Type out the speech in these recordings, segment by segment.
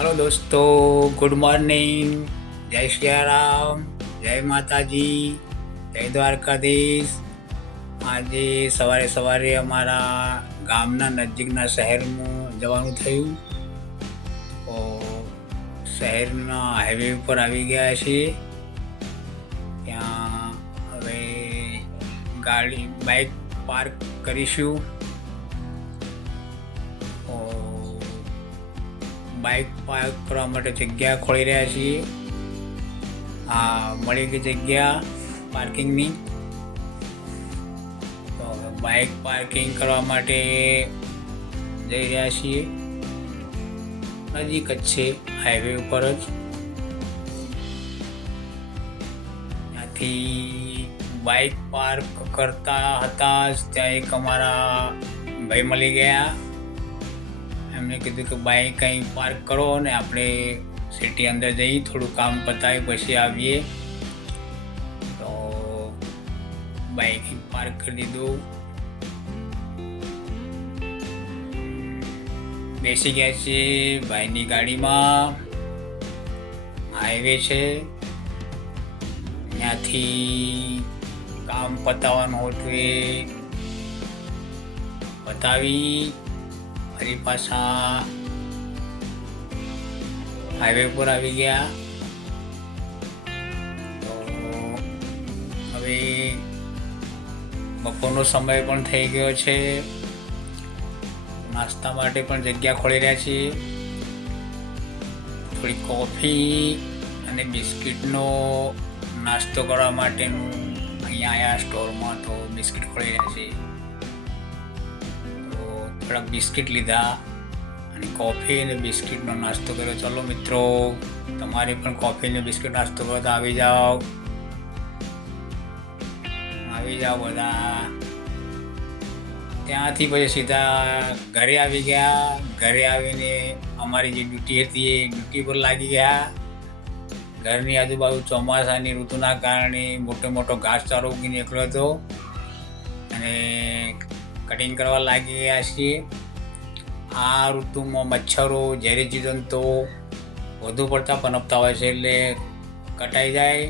Hello दोस्तों, good morning. जय सियाराम, जय माताजी, जय દ્વારકાધીશ। આજે સવારે સવારે અમારા ગામના નજીકના શહેરમાં જવાનું થયું, તો શહેરના હાઈવે ઉપર આવી ગયા છીએ। ત્યાં હવે બાઇક પાર્ક કરીશું। બાઇક પાર્ક કરવા માટે જગ્યા ખોલી રહ્યા છીએ। મળી ગઈ જગ્યા પાર્કિંગની, તો બાઇક પાર્કિંગ કરવા માટે જઈ રહ્યા છીએ। નજીક જ છે, હાઈવે ઉપર જ। ત્યાંથી બાઇક પાર્ક કરતા હતા જ ત્યાં એક અમારા ભાઈ મળી ગયા। એમણે કીધું કે બાઇક કંઈ પાર્ક કરો ને આપણે સિટી અંદર જઈ થોડું કામ પતાવી પછી આવીએ। તો બાઇક પાર્ક કરી દીધું, બેસી ગયા છીએ ભાઈની ગાડીમાં। હાઈવે છે, ત્યાંથી કામ પતાવવાનું હતું એ પતાવી ફરી પાછા હાઈવે પર આવી ગયા। તો હવે બપોરનો સમય પણ થઈ ગયો છે, નાસ્તા માટે પણ જગ્યા ખોલી રહ્યા છીએ। થોડી કોફી અને બિસ્કિટનો નાસ્તો કરવા માટેનું અહીંયા આવ્યા સ્ટોરમાં, તો બિસ્કિટ ખોલી રહ્યા છીએ। થોડાક બિસ્કિટ લીધા અને કોફી અને બિસ્કિટનો નાસ્તો કર્યો। ચલો મિત્રો, તમારે પણ કોફી અને બિસ્કિટ નાસ્તો કરો તો આવી જાઓ બધા। ત્યાંથી પછી સીધા ઘરે આવી ગયા। ઘરે આવીને અમારી જે ડ્યુટી હતી એ ડ્યુટી પર લાગી ગયા। ઘરની આજુબાજુ ચોમાસાની ઋતુના કારણે મોટો ઘાસચારો ઉગી નીકળ્યો હતો અને કટિંગ કરવા લાગી ગયા છીએ। આ ઋતુમાં મચ્છરો, ઝેરી જીવજંતુઓ વધુ પડતા પનપતા હોય છે, એટલે કટાઈ જાય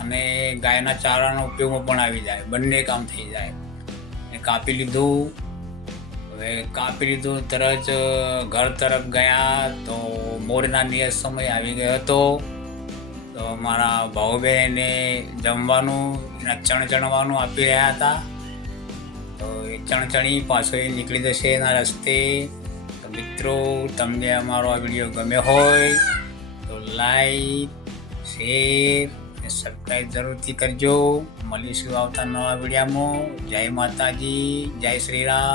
અને ગાયના ચારાનો ઉપયોગમાં પણ આવી જાય, બંને કામ થઈ જાય। કાપી લીધું, હવે કાપી લીધું તરત ઘર તરફ ગયા તો મોરના નિયત સમય આવી ગયો હતો। તો મારા ભાઉ બહેને જમવાનું ચણવાનું આપી રહ્યા હતા। તો એ ચણચણી પાછો એ નીકળી જશે એના રસ્તે। તો મિત્રો, તમને અમારો આ વિડીયો ગમ્યો હોય તો લાઈક, શેર અને સબસ્ક્રાઈબ જરૂરથી કરજો। મળીશું આવતા નવા વિડીયોમાં। જય માતાજી, જય શ્રી રામ।